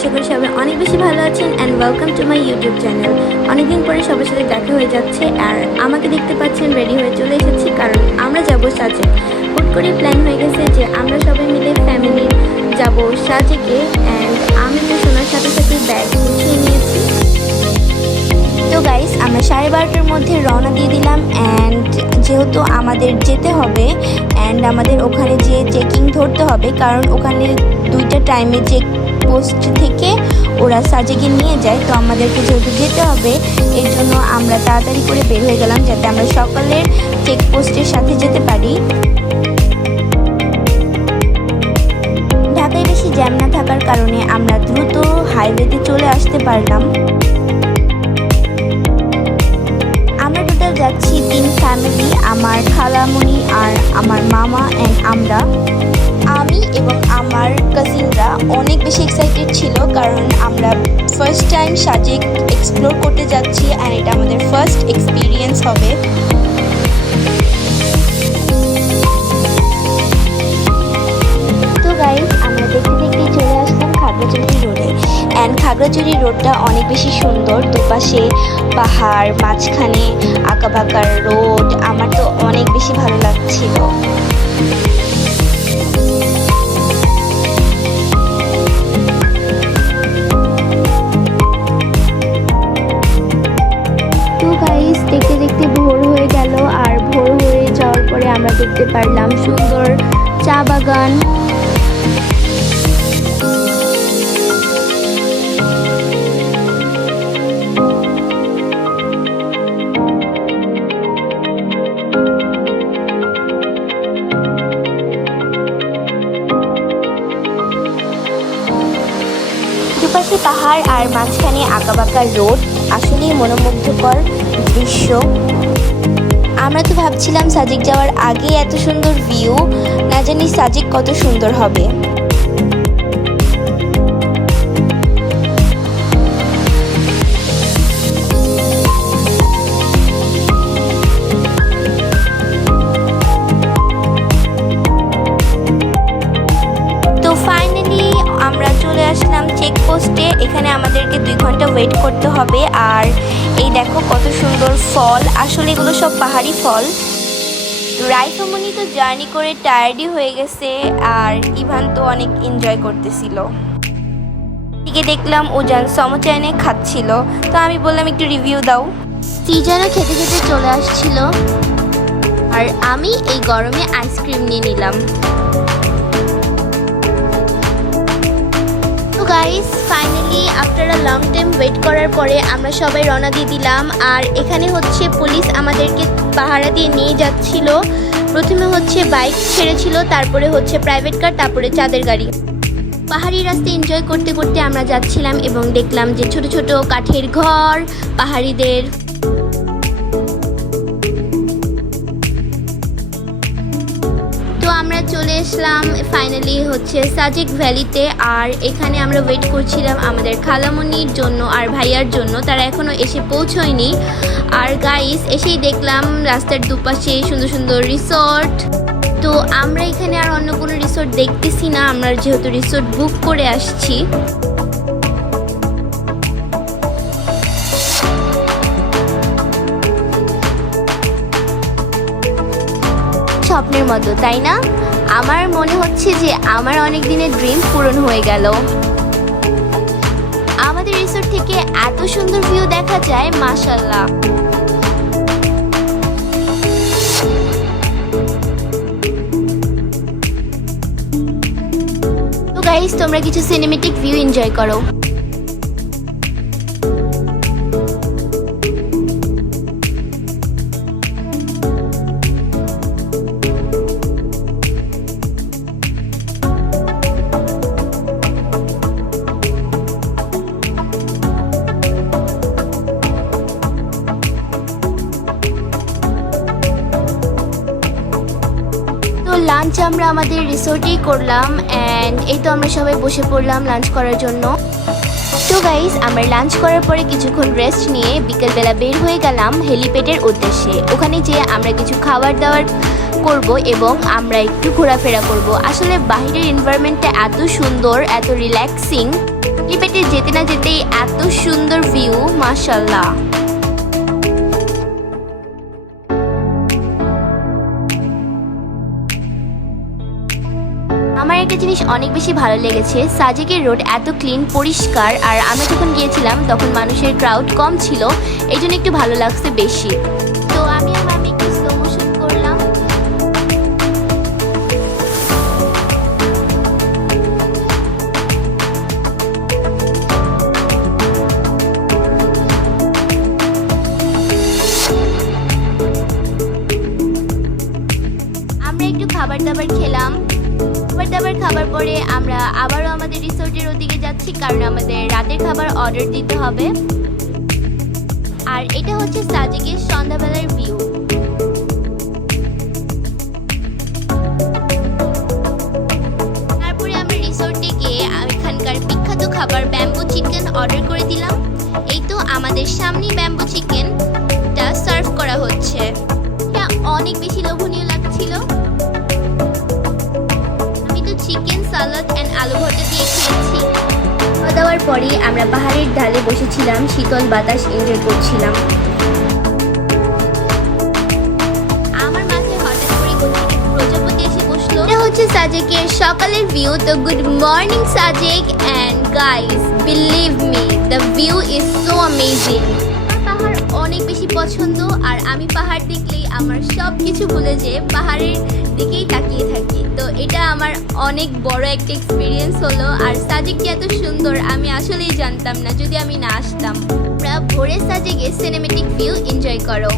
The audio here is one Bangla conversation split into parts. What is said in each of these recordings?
আশা করি সবাই অনেক বেশি ভালো আছেন and welcome to my YouTube channel. অনেকদিন পরে সবার সাথে দেখা হয়ে যাচ্ছে আর আমাকে দেখতে পাচ্ছেন রেডি হয়ে চলে এসেছি, কারণ আমরা যাব সাজেক। হুট করে প্ল্যান হয়ে গেছে যে আমরা সবাই মিলে ফ্যামিলি যাব সাজেকে, অ্যান্ড আমি তো শোনার সাথে সাথে ব্যাগ গুছিয়ে নিয়েছি। তো গাইস, আমরা 12:30টার মধ্যে রওনা দিয়ে দিলাম, অ্যান্ড যেহেতু আমাদের যেতে হবে অ্যান্ড আমাদের ওখানে যে চেকিং ধরতে হবে, কারণ ওখানে 2টা টাইমে চেক পোস্ট থেকে ওরা সাজেকে নিয়ে যায়। তো আমাদেরকে যেহেতু যেতে হবে এর জন্য আমরা তাড়াতাড়ি করে বের হয়ে গেলাম যাতে আমরা সকালের চেক পোস্টের সাথে যেতে পারি। ঢাকায় বেশি জ্যাম না থাকার কারণে আমরা দ্রুত হাইওয়েতে চলে আসতে পারলাম। আমরা টোটাল যাচ্ছি 3 ফ্যামিলি, আমার খালামণি আর আমার মামা অ্যান্ড আমরা। আমি এবং আমার কাজিনরা অনেক বেশি এক্সাইটেড ছিল, কারণ আমরা ফার্স্ট টাইম সাজেক এক্সপ্লোর করতে যাচ্ছি অ্যান্ড এটা আমাদের ফার্স্ট এক্সপিরিয়েন্স হবে। তো গাইস, আমরা দেখতে দেখতে চলে আসলাম খাগড়াছড়ি রোডে, অ্যান্ড খাগড়াছড়ি রোডটা অনেক বেশি সুন্দর, দুপাশে পাহাড়, মাঝখানে আঁকাবাঁকা রোড। আমার তো অনেক বেশি ভালো লাগছিল। দেখতে দেখতে ভোর হয়ে গেল, আর ভোর হয়ে যাওয়ার পরে আমরা দেখতে পারলাম সুন্দর চা বাগান। দুপাশে পাহাড় আর মাঝখানে আঁকাবাঁকা রোড, আসলেই মনোমুগ্ধকর দৃশ্য। আমরা তো ভাবছিলাম সাজেক যাওয়ার আগে এত সুন্দর ভিউ, না জানি সাজেক কত সুন্দর হবে। তো ফাইনালি আমরা চলে আসলাম চেকপোস্টে। এখানে আমাদেরকে 2 ঘন্টা ওয়েট করতে হবে। আর এই দেখো কত সুন্দর ফল, আসলে এগুলো সব পাহাড়ি ফল। রাইফামনি তো জার্নি করে টায়ার্ডই হয়ে গেছে, আর ইভান তো অনেক এনজয় করতেছিল। এদিকে দেখলাম ওজান সমোচা এনে খাচ্ছিল, তো আমি বললাম একটু রিভিউ দাও। তিজানও খেতে খেতে চলে আসছিল, আর আমি এই গরমে আইসক্রিম নিয়ে নিলাম। Guys, finally after a long time wait করার পরে আমরা সবাই রওনা দিয়ে দিলাম। আর এখানে হচ্ছে পুলিশ আমাদেরকে পাহারা দিয়ে নিয়ে যাচ্ছিল। প্রথমে হচ্ছে বাইক ছেড়েছিল, তারপরে হচ্ছে প্রাইভেট কার, তারপরে চাঁদের গাড়ি। পাহাড়ি রাস্তা এনজয় করতে করতে আমরা যাচ্ছিলাম এবং দেখলাম যে ছোট ছোট কাঠের ঘর পাহাড়িদের। আমরা চলে আসলাম ফাইনালি হচ্ছে সাজেক ভ্যালিতে। আর এখানে আমরা ওয়েট করছিলাম আমাদের খালামণির জন্য আর ভাইয়ার জন্য, তারা এখনো এসে পৌঁছয়নি। আর গাইস, এসেই দেখলাম রাস্তার দুপাশে সুন্দর সুন্দর রিসোর্ট। তো আমরা এখানে আর অন্য কোনো রিসোর্ট দেখতেছি না, আমরা যেহেতু রিসোর্ট বুক করে আসছি। স্বপ্নের মতো, তাই না? আমার মনে হচ্ছে যে আমার অনেক দিনের ড্রিম পূরণ হয়ে গেল। আমাদের রিসোর্ট থেকে এত সুন্দর ভিউ দেখা যায়, মাশাআল্লাহ। তো গাইস, তোমরা কিছু সিনেমেটিক ভিউ এনজয় করো। লাঞ্চ আমরা আমাদের রিসোর্টেই করলাম, অ্যান্ড এই তো আমরা সবাই বসে পড়লাম লাঞ্চ করার জন্য। তো গাইস, আমরা লাঞ্চ করার পরে কিছুক্ষণ রেস্ট নিয়ে বিকেলবেলা বের হয়ে গেলাম হেলিপ্যাডের উদ্দেশ্যে। ওখানে যেয়ে আমরা কিছু খাবার দাবার করব এবং আমরা একটু ঘোরাফেরা করব। আসলে বাইরের এনভায়রনমেন্টটা এত সুন্দর, এত রিল্যাক্সিং। হেলিপ্যাডে যেতে না যেতেই এত সুন্দর ভিউ, মাশাআল্লাহ। আমার একটা জিনিস অনেক বেশি ভালো লেগেছে, সাজেকের রোড এত ক্লিন পরিষ্কার, আর আমরা যখন গিয়েছিলাম তখন মানুষের ক্রাউড কম ছিল, এই জন্য একটু ভালো লাগছে বেশি। তো আমি একটু স্লো মোশন করলাম। আমরা একটু খাবার দাবার খেলাম। খাবার পরে আমরা আবারও আমাদের রিসোর্টের ওদিকে যাচ্ছি, কারণ আমাদের রাতের খাবার অর্ডার দিতে হবে। আর এটা হচ্ছে সাজেকের সন্ধ্যাবেলার ভিউ। তারপরে আমরা রিসোর্টে গিয়ে এখানকার বিখ্যাত খাবার ব্যাম্বু চিকেন অর্ডার করে দিলাম। এই তো আমাদের সামনেই ব্যাম্বু চিকেনটা সার্ভ করা হচ্ছে। এটা অনেক বেশি লোভনীয় লাগছিল। চিকেন সালাদ এন্ড আলু ভর্তা দিয়ে খেয়েছি। খাওয়া দাওয়ার পরে আমরা পাহাড়ের ঢালে বসেছিলাম, শীতল বাতাস এনজয় করছিলাম। আমার মাথায় হঠাৎ করে প্রজাপতি এসে বসলো। এটা হচ্ছে সাজেকের সকালের ভিউ। তো good morning Sajek and guys, believe me the view is so amazing. পাহাড় অনেক বেশি পছন্দ, আর আমি পাহাড় দেখলেই আমার সব কিছু ভুলে যেয়ে পাহাড়ের দিকেই তাকিয়ে থাকি। তো এটা আমার অনেক বড় একটা এক্সপিরিয়েন্স হলো। আর সাজেকটি এত সুন্দর আমি আসলেই জানতাম না যদি আমি না আসতাম। আমরা ভোরে সাজেকে সিনেমেটিক ভিউ এনজয় করো।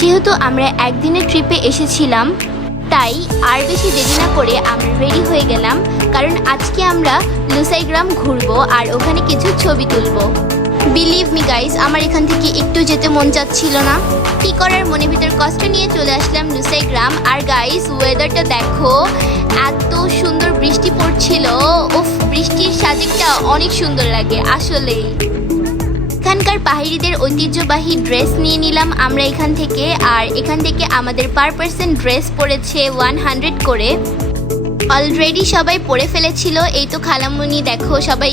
যেহেতু আমরা একদিনের ট্রিপে এসেছিলাম, তাই আর বেশি দেরি না করে আমরা রেডি হয়ে গেলাম, কারণ আজকে আমরা লুসাই গ্রাম ঘুরবো আর ওখানে কিছু ছবি তুলবো। বিলিভ মি গাইস, আমার এখান থেকে একটু যেতে মন চাচ্ছিল না, কি করার মনে ভিতর কষ্ট নিয়ে চলে আসলাম লুসাই গ্রাম। আর গাইস, ওয়েদারটা দেখো, এত সুন্দর বৃষ্টি পড়ছিল। উফ, বৃষ্টির সাজেকটা অনেক সুন্দর লাগে আসলেই। এখানকার পাহাড়িদের ঐতিহ্যবাহী ড্রেস নিয়ে নিলাম আমরা এখান থেকে, আর এখান থেকে আমাদের পার পার্সন ড্রেস পড়েছে 100 করে। অলরেডি সবাই পরে ফেলেছিল, এই তো খালামুনি দেখো সবাই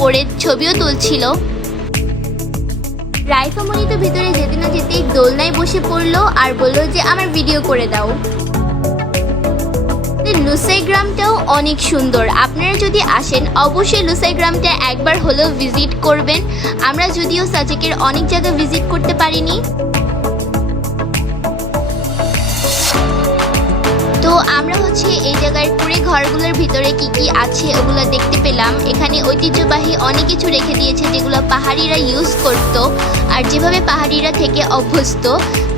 পরে ছবিও তুলছিল। রাইফামণি তো ভিতরে যেতে না যেতেই দোলনায় বসে পড়লো আর বললো যে আমার ভিডিও করে দাও। লুসাই গ্রামটাও অনেক সুন্দর, আপনারা যদি আসেন অবশ্যই লুসাই গ্রামটা একবার হলেও ভিজিট করবেন। আমরা যদিও সাজেকের অনেক জায়গা ভিজিট করতে পারিনি। তো আমরা হচ্ছে এই জায়গার কুড়ে ঘরগুলোর ভিতরে কি কি আছে ওগুলো দেখতে পেলাম। এখানে ঐতিহ্যবাহী অনেক কিছু রেখে দিয়েছে যেগুলো পাহাড়িরা ইউজ করতো আর যেভাবে পাহাড়িরা থেকে অভ্যস্ত।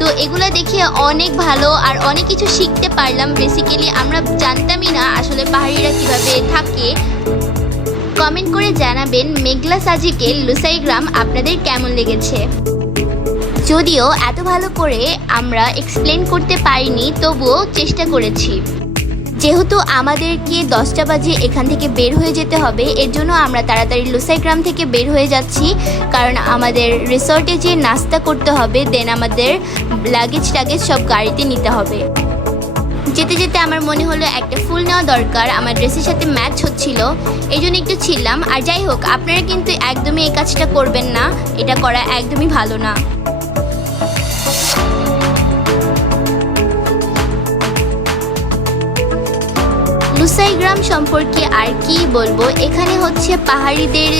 তো এগুলা দেখে অনেক ভালো আর অনেক কিছু শিখতে পারলাম। বেসিক্যালি আমরা জানতামই না আসলে পাহাড়িরা কিভাবে থাকে। কমেন্ট করে জানাবেন মেঘলা সাজেকের লুসাই গ্রাম আপনাদের কেমন লেগেছে। যদিও এত ভালো করে আমরা এক্সপ্লেন করতে পারিনি, তবুও চেষ্টা করেছি। যেহেতু আমাদেরকে 10টা বাজে এখান থেকে বের হয়ে যেতে হবে, এর জন্য আমরা তাড়াতাড়ি লুসাই গ্রাম থেকে বের হয়ে যাচ্ছি, কারণ আমাদের রিসর্টে যে নাস্তা করতে হবে, দেন আমাদের লাগেজ সব গাড়িতে নিতে হবে। যেতে যেতে আমার মনে হলো একটা ফুল নেওয়া দরকার, আমার ড্রেসের সাথে ম্যাচ হচ্ছিল, এই জন্য একটু ছিলাম। আর যাই হোক, আপনারা কিন্তু একদমই এই কাজটা করবেন না, এটা করা একদমই ভালো না। গোসাই গ্রাম সম্পর্কে আর কি বলবো, এখানে হচ্ছে পাহাড়িদের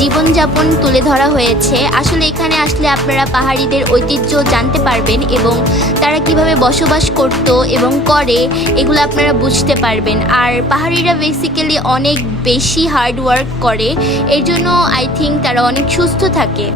জীবনযাপন তুলে ধরা হয়েছে। আসলে এখানে আসলে আপনারা পাহাড়িদের ঐতিহ্য জানতে পারবেন এবং তারা কিভাবে বসবাস করতো এবং করে এগুলো আপনারা বুঝতে পারবেন। আর পাহাড়িরা বেসিক্যালি অনেক বেশি হার্ড ওয়ার্ক করে, এর জন্য আই থিঙ্ক তারা অনেক সুস্থ থাকে।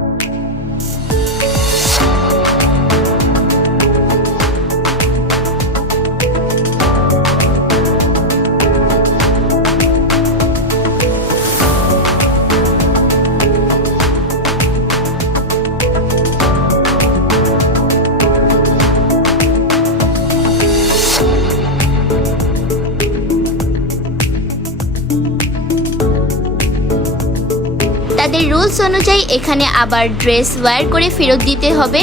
তাদের রুলস অনুযায়ী এখানে আবার ড্রেস ওয়্যার করে ফেরত দিতে হবে।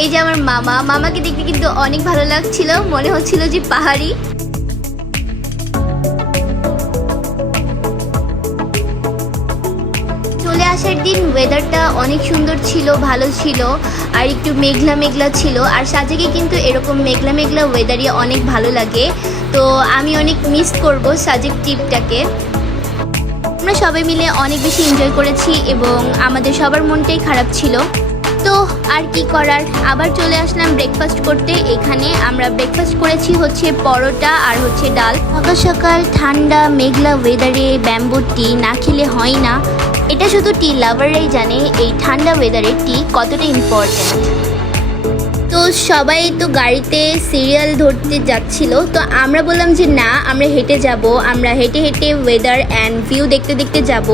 এই যে আমার মামাকে দেখতে কিন্তু অনেক ভালো লাগছিল, মনে হচ্ছিল যে পাহাড়ি। চলে আসার দিন ওয়েদারটা অনেক সুন্দর ছিল, ভালো ছিল, আর একটু মেঘলা মেঘলা ছিল। আর সাজেকে কিন্তু এরকম মেঘলা মেঘলা ওয়েদারই অনেক ভালো লাগে, তো আমি অনেক মিস করব সাজেক ট্রিপটাকে। আমরা সবাই মিলে অনেক বেশি এনজয় করেছি এবং আমাদের সবার মনটাই খারাপ ছিল। তো আর কি করার, আবার চলে আসলাম ব্রেকফাস্ট করতে। এখানে আমরা ব্রেকফাস্ট করেছি হচ্ছে পরোটা আর হচ্ছে ডাল। সকাল সকাল ঠান্ডা মেঘলা ওয়েদারে ব্যাম্বু টি না খেলে হয় না। এটা শুধু টি লাভাররাই জানে এই ঠান্ডা ওয়েদারে টি কতটা ইম্পর্ট্যান্ট। তো সবাই তো গাড়িতে সিরিয়াল ধরতে যাচ্ছিল, তো আমরা বললাম যে না, আমরা হেঁটে যাব, আমরা হেঁটে হেঁটে ওয়েদার অ্যান্ড ভিউ দেখতে দেখতে যাব।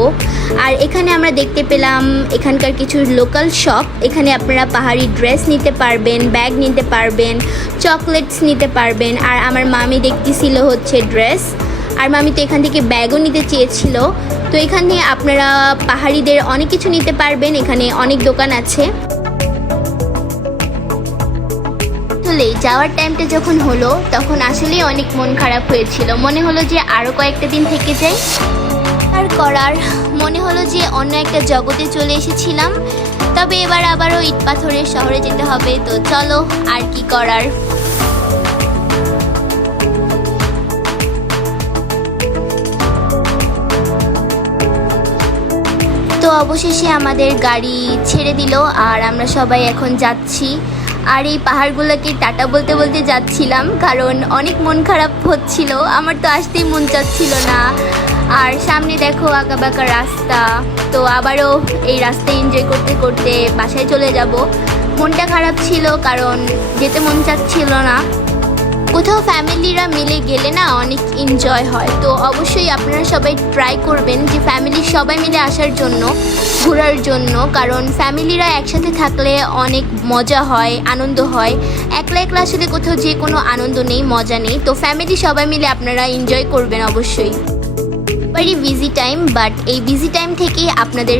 আর এখানে আমরা দেখতে পেলাম এখানকার কিছু লোকাল শপ, এখানে আপনারা পাহাড়ি ড্রেস নিতে পারবেন, ব্যাগ নিতে পারবেন, চকলেটস নিতে পারবেন। আর আমার মামি দেখতেছিল হচ্ছে ড্রেস, আর মামি তো এখান থেকে ব্যাগও নিতে চেয়েছিল। তো এখানে আপনারা পাহাড়িদের অনেক কিছু নিতে পারবেন, এখানে অনেক দোকান আছে। যাওয়ার টাইমটা যখন হলো তখন আসলেই অনেক মন খারাপ হয়েছিল, মনে হলো যে আরও কয়েকটা দিন থেকে যাই। আর করার মনে হলো যে অন্য একটা জগতে চলে এসেছিলাম। তবে এবার আবারও ইট পাথরের শহরে যেতে হবে, তো চলো আর কি করার। তো অবশেষে আমাদের গাড়ি ছেড়ে দিল আর আমরা সবাই এখন যাচ্ছি। আর এই পাহাড়গুলোকে টাটা বলতে বলতে যাচ্ছিলাম, কারণ অনেক মন খারাপ হচ্ছিল, আমার তো আসতেই মন চাচ্ছিল না। আর সামনে দেখো আঁকাবাঁকা রাস্তা, তো আবারও এই রাস্তা এনজয় করতে করতে বাসায় চলে যাব। মনটা খারাপ ছিল কারণ যেতে মন চাচ্ছিল না। কোথাও ফ্যামিলিরা মিলে গেলে না অনেক এনজয় হয়, তো অবশ্যই আপনারা সবাই ট্রাই করবেন যে ফ্যামিলির সবাই মিলে আসার জন্য, ঘোরার জন্য। কারণ ফ্যামিলিরা একসাথে থাকলে অনেক মজা হয়, আনন্দ হয়। একলা একলা আসলে কোথাও যে কোনো আনন্দ নেই, মজা নেই। তো ফ্যামিলি সবাই মিলে আপনারা এনজয় করবেন অবশ্যই। ভেরি বিজি টাইম, বাট এই বিজি টাইম থেকে আপনাদের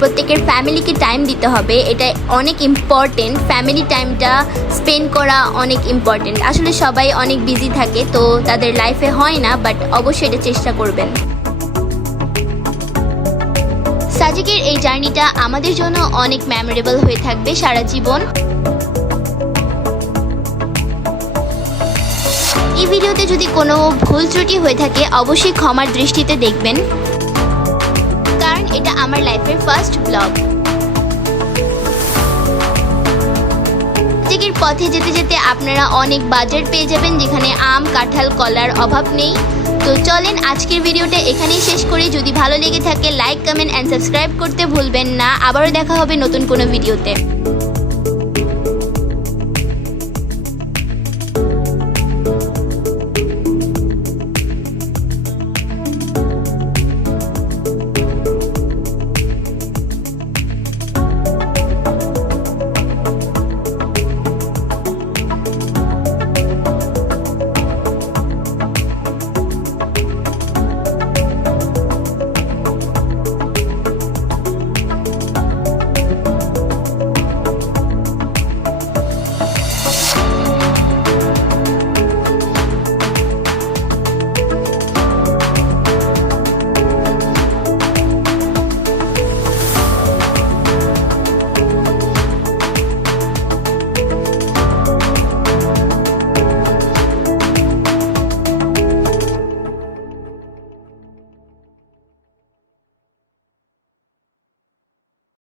প্রত্যেকের ফ্যামিলিকে টাইম দিতে হবে, এটা অনেক ইম্পর্টেন্ট। ফ্যামিলি টাইমটা স্পেন্ড করা অনেক ইম্পর্টেন্ট। আসলে সবাই অনেক বিজি থাকে, তো তাদের লাইফে হয় না, বাট অবশ্যই এটা চেষ্টা করবেন। সাজেকের এই জার্নিটা আমাদের জন্য অনেক মেমোরেবল হয়ে থাকবে সারা জীবন। এই ভিডিওতে যদি কোনো ভুল ত্রুটি হয়ে থাকে অবশ্যই ক্ষমার দৃষ্টিতে দেখবেন, কারণ এটা আমার লাইফের ফার্স্ট ব্লগ। সাজেকের পথে যেতে যেতে আপনারা অনেক বাজার পেয়ে যাবেন, যেখানে আম, কাঁঠাল, কলার অভাব নেই। তো চলেন আজকের ভিডিওটা এখানেই শেষ করি। যদি ভালো লেগে থাকে লাইক, কমেন্ট অ্যান্ড সাবস্ক্রাইব করতে ভুলবেন না। আবারও দেখা হবে নতুন কোনো ভিডিওতে।